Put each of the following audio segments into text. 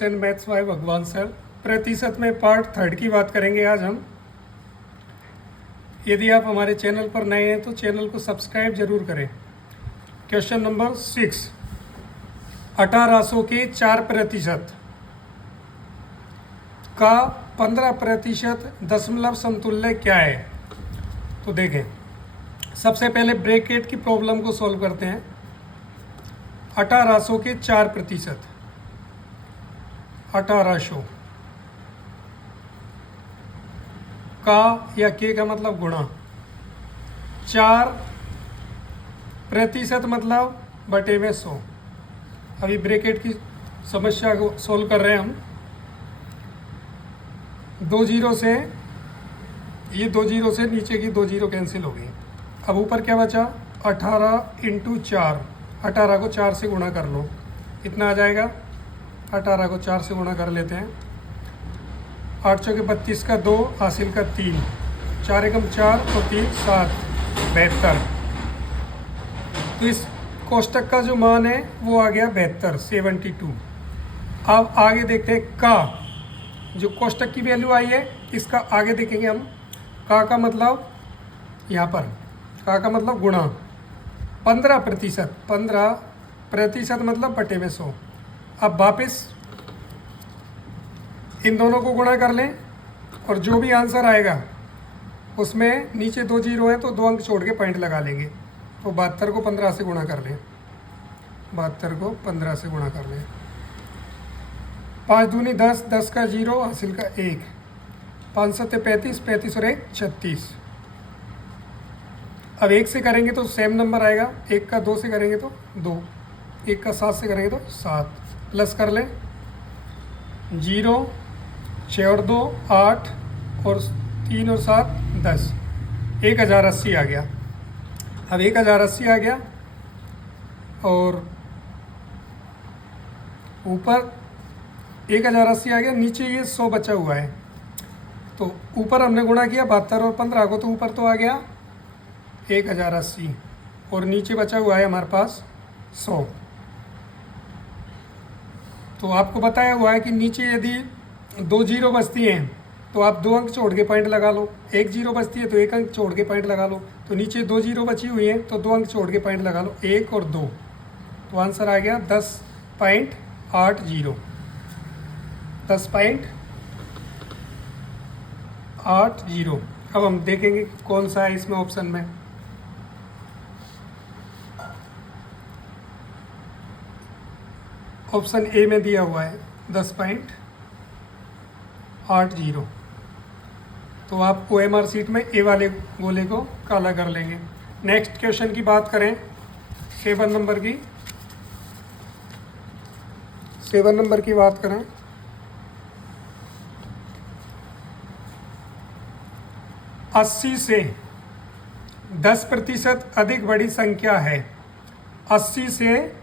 10 maths by भगवान sir. प्रतिशत में पार्ट 3 की बात करेंगे आज हम। यदि आप हमारे चैनल पर नए हैं तो चैनल को सब्सक्राइब जरूर करें। क्वेश्चन नंबर 6, 1800 के 4% का 15% दशमलव समतुल्य क्या है? तो देखें, सबसे पहले ब्रैकेट की प्रॉब्लम को सॉल्व करते हैं। 1800 के 4%, 1800 का या के का मतलब गुणा, 4% मतलब बटे में 100। अभी ब्रैकेट की समस्या को सॉल्व कर रहे हैं हम। 2 जीरो से, ये 2 जीरो से नीचे की 2 जीरो कैंसिल हो गई। अब ऊपर क्या बचा? 18 इंटू 4, 18 को 4 से गुणा कर लो, कितना आ जाएगा? 18 को 4 से गुणा कर लेते हैं। 8 चौके 32 का 2, हासिल का 3, 4 एकम 4 और 3 7, 72। तो इस कोष्टक का जो मान है वो आ गया 72, 72। अब आगे देखते हैं का, जो कोष्टक की वैल्यू आई है इसका आगे देखेंगे हम। का मतलब यहाँ पर, का मतलब गुणा 15%, 15% मतलब बटे में 100। अब वापस इन दोनों को गुणा कर लें और जो भी आंसर आएगा उसमें नीचे 2 जीरो है तो 2 अंक छोड़ के पॉइंट लगा लेंगे। तो 72 को 15 से गुणा कर लें, 72 को 15 से गुणा कर लें। 5 दूनी 10, 10 का 0, हासिल का 1, 5 सत्ते 35, 35 और 1 36। अब 1 से करेंगे तो सेम नंबर आएगा, 1 का 2 से करेंगे तो 2, 1 का 7 से करेंगे तो 7, प्लस कर लें 0, 6 और 2 8 और 3 और 7 10, 1080 आ गया। अब 1080 आ गया और ऊपर 1080 आ गया, नीचे ये 100 बचा हुआ है। तो ऊपर हमने गुणा किया 72 और 15 को, तो ऊपर तो आ गया 1080 और नीचे बचा हुआ है हमारे पास 100। तो आपको बताया हुआ है कि नीचे यदि 2 जीरो बचती हैं तो आप 2 अंक छोड़ के पॉइंट लगा लो, 1 जीरो बचती है तो 1 अंक छोड़ के पॉइंट लगा लो। तो नीचे 2 जीरो बची हुई हैं तो 2 अंक छोड़ के पॉइंट लगा लो, 1 और 2। तो आंसर आ गया 10.80, 10.80। अब हम देखेंगे कौन सा है इसमें ऑप्शन में। ऑप्शन ए में दिया हुआ है 10.80। तो आप OMR सीट में ए वाले गोले को काला कर लेंगे। नेक्स्ट क्वेश्चन की बात करें, 7 नंबर की, 7 नंबर की बात करें। अस्सी से 10% अधिक बड़ी संख्या है। 80 से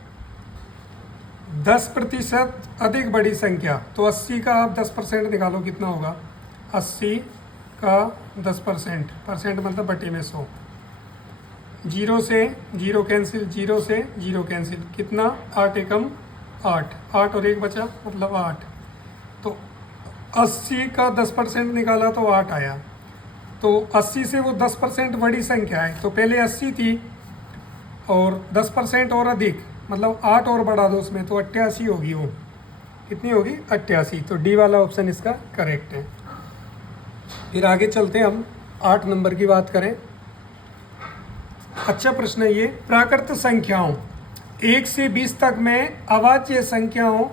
10% अधिक बड़ी संख्या, तो 80 का आप 10% निकालो, कितना होगा? 80 का 10%, परसेंट मतलब बटे में 100। 0 से 0 कैंसिल, 0 से 0 कैंसिल, कितना? 8 एकम 8, 8 और 1 बचा मतलब 8। तो 80 का 10% निकाला तो 8 आया। तो 80 से वो 10% बड़ी संख्या है, तो पहले 80 थी और 10% और अधिक मतलब 8 और बढ़ा दो उसमें, तो 88 होगी। वो कितनी होगी? 88। तो डी वाला ऑप्शन इसका करेक्ट है। फिर आगे चलते हैं हम, 8 नंबर की बात करें। अच्छा प्रश्न है ये। प्राकृत संख्याओं 1 से 20 तक में अवाच्य संख्याओं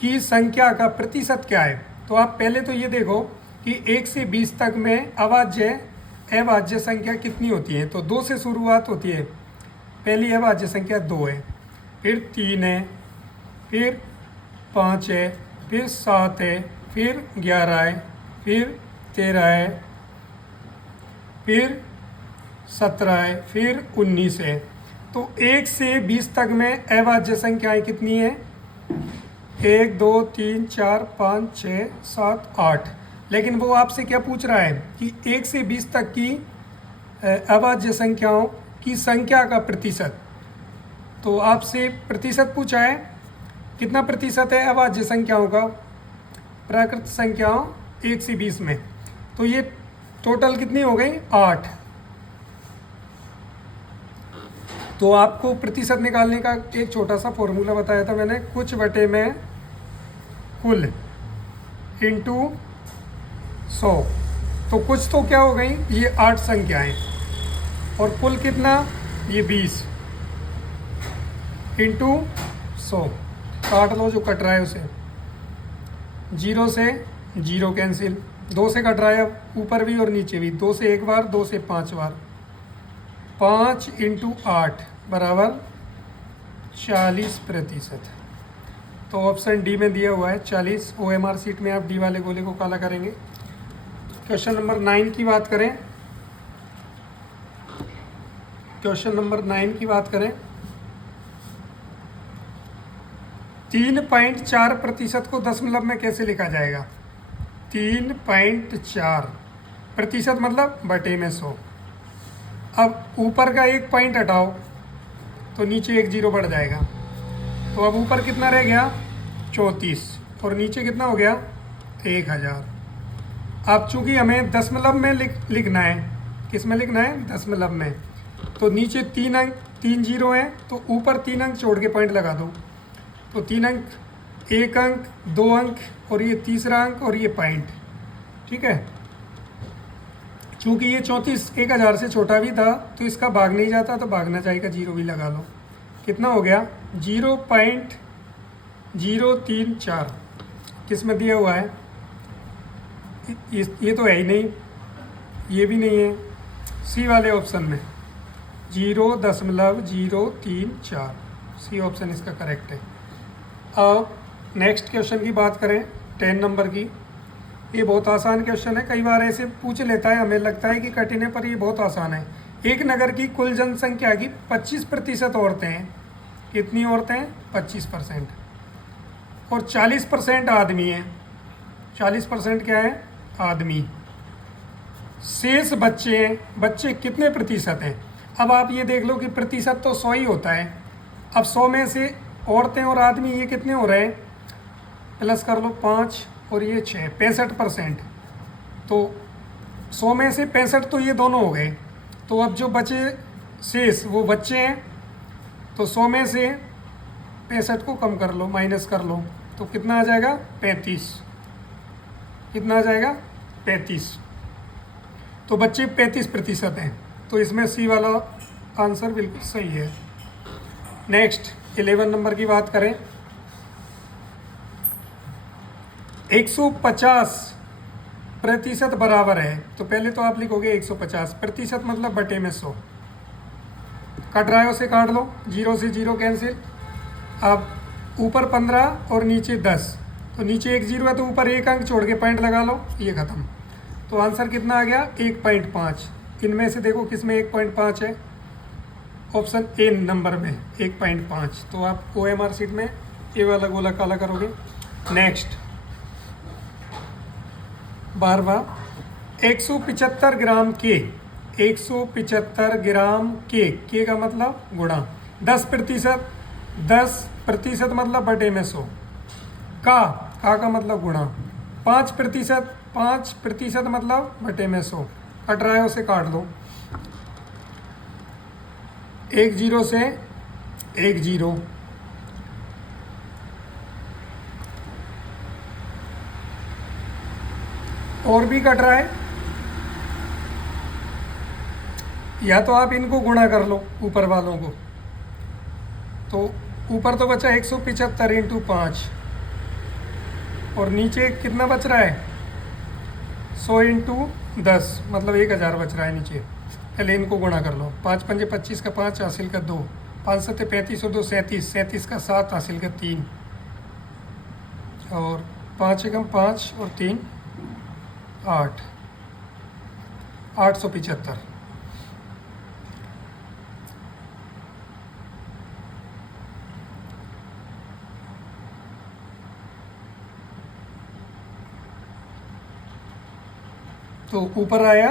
की संख्या का प्रतिशत क्या है? तो आप पहले तो ये देखो कि 1 से 20 तक में अवाच्य संख्या कितनी होती है। तो 2 से शुरुआत होती है, पहली अवाच्य संख्या 2 है, फिर 3 है, फिर 5 है, फिर 7 है, फिर 11 है, फिर 13 है, फिर 17 है, फिर 19 है। तो 1 से 20 तक में अवाच्य संख्याएं कितनी है? 1 2 3 4 5 6 7 8। लेकिन वो आपसे क्या पूछ रहा है कि 1 से 20 तक की अवाच्य संख्याओं की संख्या का प्रतिशत। तो आपसे प्रतिशत पूछा है कितना प्रतिशत है अभाज्य संख्याओं का? प्राकृत संख्याओं 1 से 20 में। तो ये टोटल कितनी हो गई? 8। तो आपको प्रतिशत निकालने का एक छोटा सा फॉर्मूला बताया था मैंने, कुछ बटे में कुल इंटू 100। तो कुछ तो क्या हो गई? ये 8 संख्याएं, और कुल कितना? ये 20 इंटू 100। काट लो जो कट रहा है उसे। 0 से 0 कैंसिल, 2 से कट रहा है अब ऊपर भी और नीचे भी, 2 से 1 बार, 2 से 5 बार। 5 इंटू 8 बराबर 40%। तो ऑप्शन डी में दिया हुआ है 40। OMR सीट में आप डी वाले गोले को काला करेंगे। क्वेश्चन नंबर 9 की बात करें। क्वेश्चन नंबर 9 की बात करें। 3.4% को दशमलव में कैसे लिखा जाएगा? 3.4% मतलब बटे में 100। अब ऊपर का एक पॉइंट हटाओ तो नीचे एक जीरो बढ़ जाएगा। तो अब ऊपर कितना रह गया? 34, और नीचे कितना हो गया? 1000। अब चूंकि हमें दशमलव में लिखना है, किस में लिखना है? दशमलव में। तो नीचे 3 अंक, 3 जीरो हैं, तो ऊपर 3 अंक छोड़ के पॉइंट लगा दो। तो 3 अंक, 1 अंक, 2 अंक, और ये तीसरा अंक, और ये पॉइंट। ठीक है। चूंकि ये 34 1000 से छोटा भी था तो इसका भाग नहीं जाता, तो भागना जाएगा, जीरो भी लगा लो। कितना हो गया? 0.034। किस में दिया हुआ है? ये तो है ही नहीं, ये भी नहीं है, सी वाले ऑप्शन में 0.034। सी ऑप्शन इसका करेक्ट है। अब नेक्स्ट क्वेश्चन की बात करें, 10 नंबर की। ये बहुत आसान क्वेश्चन है, कई बार ऐसे पूछ लेता है, हमें लगता है कि कठिन है, पर ये बहुत आसान है। एक नगर की कुल जनसंख्या की 25% औरतें हैं। कितनी औरतें हैं? 25%। और 40% आदमी हैं। 40% क्या है? आदमी। शेष बच्चे हैं। बच्चे कितने प्रतिशत हैं? अब आप ये देख लो कि प्रतिशत तो 100 ही होता है। अब 100 में से औरतें और आदमी ये कितने हो रहे हैं? प्लस कर लो 5 और ये 6, 65%। तो 100 में से 65 तो ये दोनों हो गए। तो अब जो बचे शेष वो बच्चे हैं, तो 100 में से 65 को कम कर लो, माइनस कर लो, तो कितना आ जाएगा? 35। कितना आ जाएगा? 35। तो बच्चे 35% हैं। तो इसमें सी वाला आंसर बिल्कुल सही है। नेक्स्ट 11 नंबर की बात करें। 150% बराबर है। तो पहले तो आप लिखोगे 150%, मतलब बटे में 100। कट रहा है उसे काट लो, 0 से 0 कैंसिल। अब ऊपर 15 और नीचे 10, तो नीचे एक जीरो है तो ऊपर एक अंक छोड़ के पॉइंट लगा लो, ये खत्म। तो आंसर कितना आ गया? 1.5। इनमें से देखो किस में 1.5 है? ऑप्शन ए नंबर में 1.5। तो आप OMR सीट में ए वाला गोला काला करोगे। नेक्स्ट 12वां, 175 ग्राम के, 175 ग्राम के का मतलब गुणा 10%, 10% मतलब बटे में 100, का मतलब गुणा 5%, 5% मतलब बटे में 100। कट रहा है उसे काट दो, 1 जीरो से 1 जीरो, और भी कट रहा है, या तो आप इनको गुणा कर लो ऊपर वालों को। तो ऊपर तो बचा 175 इंटू 5, और नीचे कितना बच रहा है? 100 इंटू 10 मतलब 1000 बच रहा है नीचे। पहले इनको गुणा कर लो, 5 पंजे 25 का 5 हासिल का 2, 5 सत्ते 35 और 2 37, 37 का 7 हासिल का 3, और 5 एकम 5 और 3 8, 875। तो ऊपर आया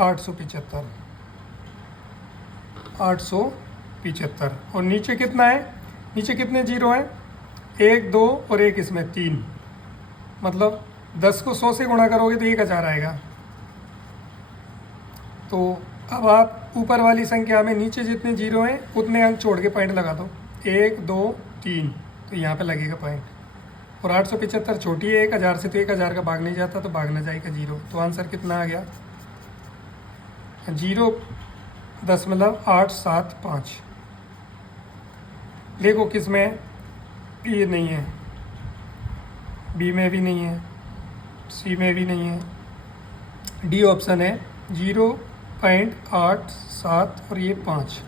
875, 875, और नीचे कितना है? नीचे कितने जीरो हैं? 1 2 और 1 इसमें 3, मतलब 10 को 100 से गुणा करोगे तो 1000 आएगा। तो अब आप ऊपर वाली संख्या में नीचे जितने जीरो हैं उतने अंक छोड़ के पॉइंट लगा दो, 1 2 3, तो यहाँ पे लगेगा पॉइंट। और 875 छोटी है 1000 से, तो 1000 का भाग नहीं जाता, तो भागना जाएगा 0। तो आंसर कितना आ गया? 0.875। देखो किस में है? ये नहीं है, बी में भी नहीं है, सी में भी नहीं है, डी ऑप्शन है 0.87 और ये 5।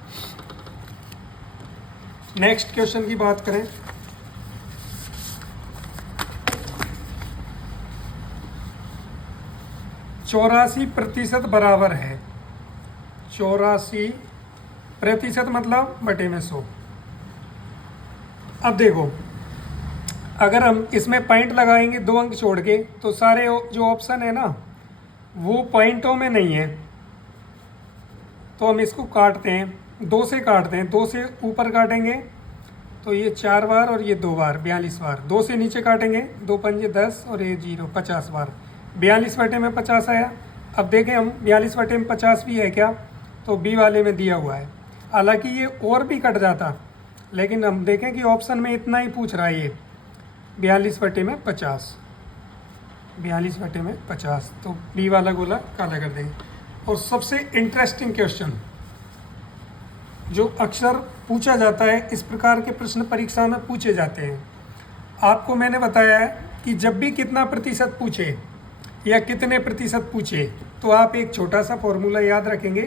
नेक्स्ट क्वेश्चन की बात करें, %84 बराबर है, 84% मतलब बटे में 100। अब देखो, अगर हम इसमें पॉइंट लगाएंगे 2 अंक छोड़ के, तो सारे जो ऑप्शन है ना वो पॉइंटों में नहीं है, तो हम इसको काटते हैं, 2 से काटते हैं। 2 से ऊपर काटेंगे तो ये 4 बार और ये 2 बार, 42 बार। 2 से नीचे काटेंगे, 2 पंजे 10 और ये 0, 50 बार। 42 बटे में 50 आया। अब देखें हम 42 बटे में 50 भी है क्या, तो बी वाले में दिया हुआ है। हालांकि ये और भी कट जाता, लेकिन हम देखें कि ऑप्शन में इतना ही पूछ रहा है, ये 42 बटे में 50, 42 बटे में 50, तो बी वाला गोला काला कर देंगे। और सबसे इंटरेस्टिंग क्वेश्चन जो अक्सर पूछा जाता है, इस प्रकार के प्रश्न परीक्षा में पूछे जाते हैं। आपको मैंने बताया है कि जब भी कितना प्रतिशत पूछे या कितने प्रतिशत पूछे, तो आप एक छोटा सा फॉर्मूला याद रखेंगे